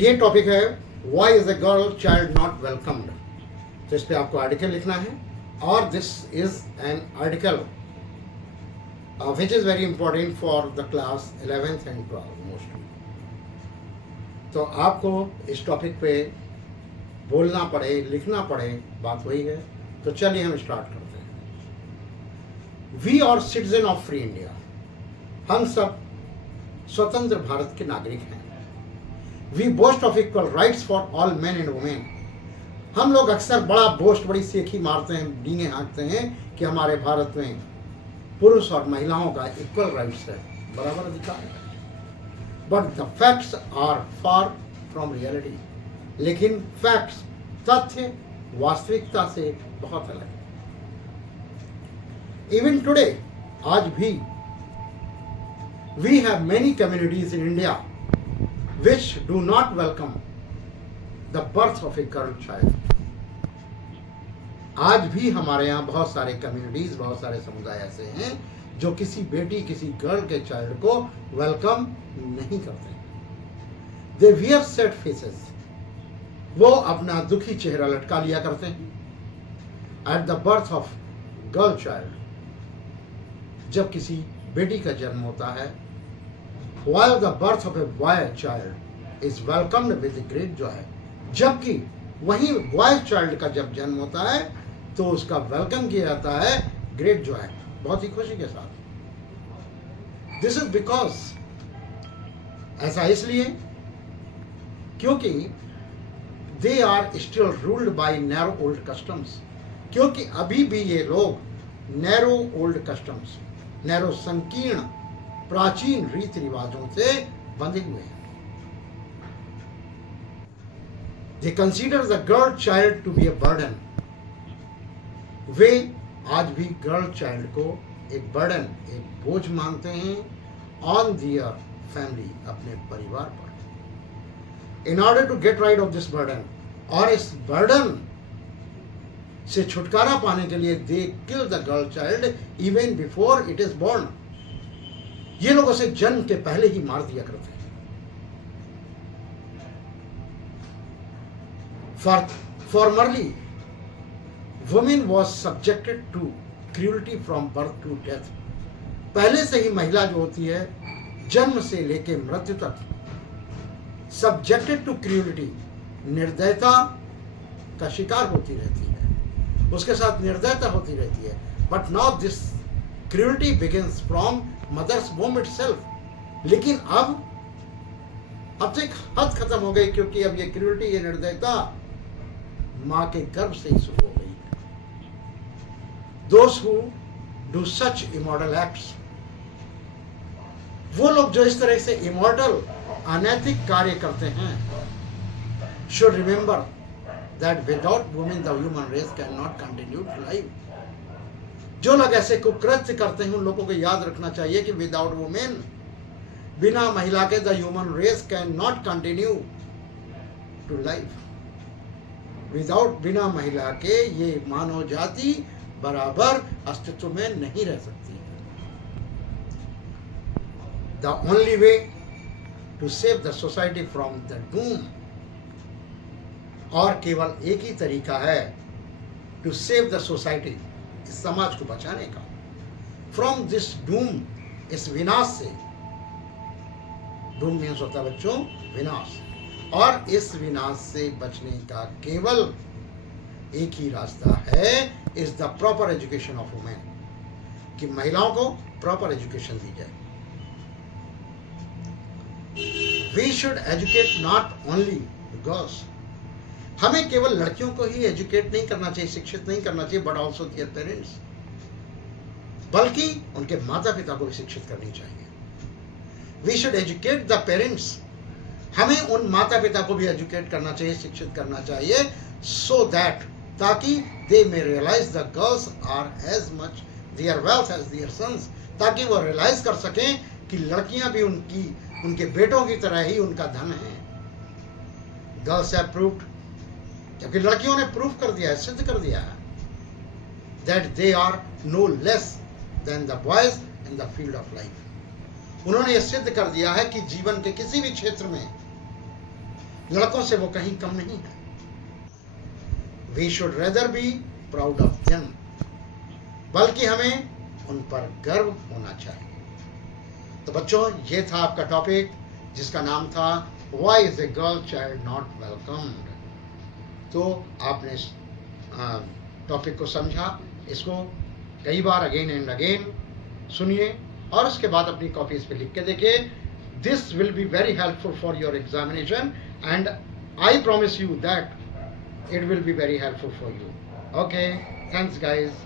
ये टॉपिक है why is a girl child not welcomed. तो इस पे आपको आर्टिकल लिखना है और this is an article which is very important for the class 11th and 12th mostly. तो आपको इस टॉपिक पे बोलना पड़े, लिखना पड़े, बात वही है। तो चलिए हम स्टार्ट करते हैं। We are citizen of free India. हम सब स्वतंत्र भारत के नागरिक हैं। We boast of equal rights for all men and women. हम लोग अक्सर बड़ा बोस्ट, बड़ी सेखी मारते हैं, डींगे हाँकते हैं कि हमारे भारत में पुरुष और महिलाओं का इक्वल राइट्स है, बराबर अधिकार है। But the facts are far from reality. लेकिन फैक्ट्स, तथ्य वास्तविकता से बहुत अलग है। इवन टुडे, आज भी, we have many communities in India which do not welcome the birth of a girl child। आज भी हमारे यहाँ बहुत सारे कम्युनिटीज, बहुत सारे समुदाय ऐसे हैं जो किसी बेटी, किसी गर्ल के चाइल्ड को वेलकम नहीं करते। They wear said faces. वो अपना दुखी चेहरा लटका लिया करते हैं at the birth of girl child. जब किसी बेटी का जन्म होता है, while the birth of a boy child is welcomed with great joy। जबकि वही बॉय चाइल्ड का जब जन्म होता है तो उसका वेलकम किया जाता है ग्रेट जॉय, बहुत ही खुशी के साथ। दिस इज बिकॉज, ऐसा इसलिए क्योंकि they are still ruled by narrow old customs. क्योंकि अभी भी ये लोग नैरो ओल्ड कस्टम्स, नैरो संकीर्ण प्राचीन रीति रिवाजों से बंधे हुए हैं। They consider the girl child to be a burden। वे आज भी गर्ल चाइल्ड को एक बर्डन, एक बोझ मानते हैं ऑन दियर फैमिली, अपने परिवार पर। In order to get rid of this burden, और इस बर्डन से छुटकारा पाने के लिए they kill the girl child even before it is born. ये लोग उसे जन्म के पहले ही मार दिया करते हैं। Formerly, women was subjected to cruelty from birth to death। पहले से ही महिला जो होती है जन्म से लेके मृत्यु तक subjected to cruelty, निर्दयता का शिकार होती रहती है, उसके साथ निर्दयता होती रहती है। But now this cruelty begins from mother's womb itself. लेकिन अब तो एक हद खत्म हो गई, क्योंकि अब ये क्रूरटी, ये निर्दयता मां के गर्भ से ही शुरू हो गई। Those who do such immoral acts, वो लोग जो इस तरह से इमोर्टल, अनैतिक कार्य करते हैं, should remember that without women the human race cannot continue to live। जो लोग ऐसे कुकृत्य करते हैं उन लोगों को याद रखना चाहिए कि विदाउट वुमेन, बिना महिला के the human race can not continue to life. Without, बिना महिला के ये मानव जाति बराबर अस्तित्व में नहीं रह सकती। The only way to save the society from the doom, और केवल एक ही तरीका है टू सेव द सोसाइटी, इस समाज को बचाने का, फ्रॉम दिस डूम, इस विनाश से। डूम मीन्स होता है बच्चों विनाश, और इस विनाश से बचने का केवल एक ही रास्ता है, is the proper education of women, कि महिलाओं को प्रॉपर एजुकेशन दी जाए। We should educate not only girls. हमें केवल लड़कियों को ही एजुकेट नहीं करना चाहिए, शिक्षित नहीं करना चाहिए, बट ऑल्सो देयर पेरेंट्स, बल्कि उनके माता पिता को भी शिक्षित करनी चाहिए। We should educate the parents. हमें उन माता पिता को भी एजुकेट करना चाहिए, शिक्षित करना चाहिए, सो दैट, ताकि they may realise the girls are as much their wealth as their sons. ताकि वो रियलाइज कर सकें कि लड़कियां भी उनके बेटों की तरह ही उनका धन है। गर्ल्स हैव प्रूव्ड, जबकि लड़कियों ने प्रूव कर दिया है, सिद्ध कर दिया है, that they are no less than the boys in the field of life. उन्होंने यह सिद्ध कर दिया है कि जीवन के किसी भी क्षेत्र में लड़कों से वो कहीं कम नहीं है. We should rather be proud of them, बल्कि हमें उन पर गर्व होना चाहिए. तो बच्चों, ये था आपका टॉपिक जिसका नाम था why is a girl child not welcomed. तो आपने टॉपिक को समझा, इसको कई बार अगेन एंड अगेन सुनिए और उसके बाद अपनी कॉपीज पे लिख के देखिए. This will be very helpful for your examination and I promise you that it will be very helpful for you. Okay, thanks guys.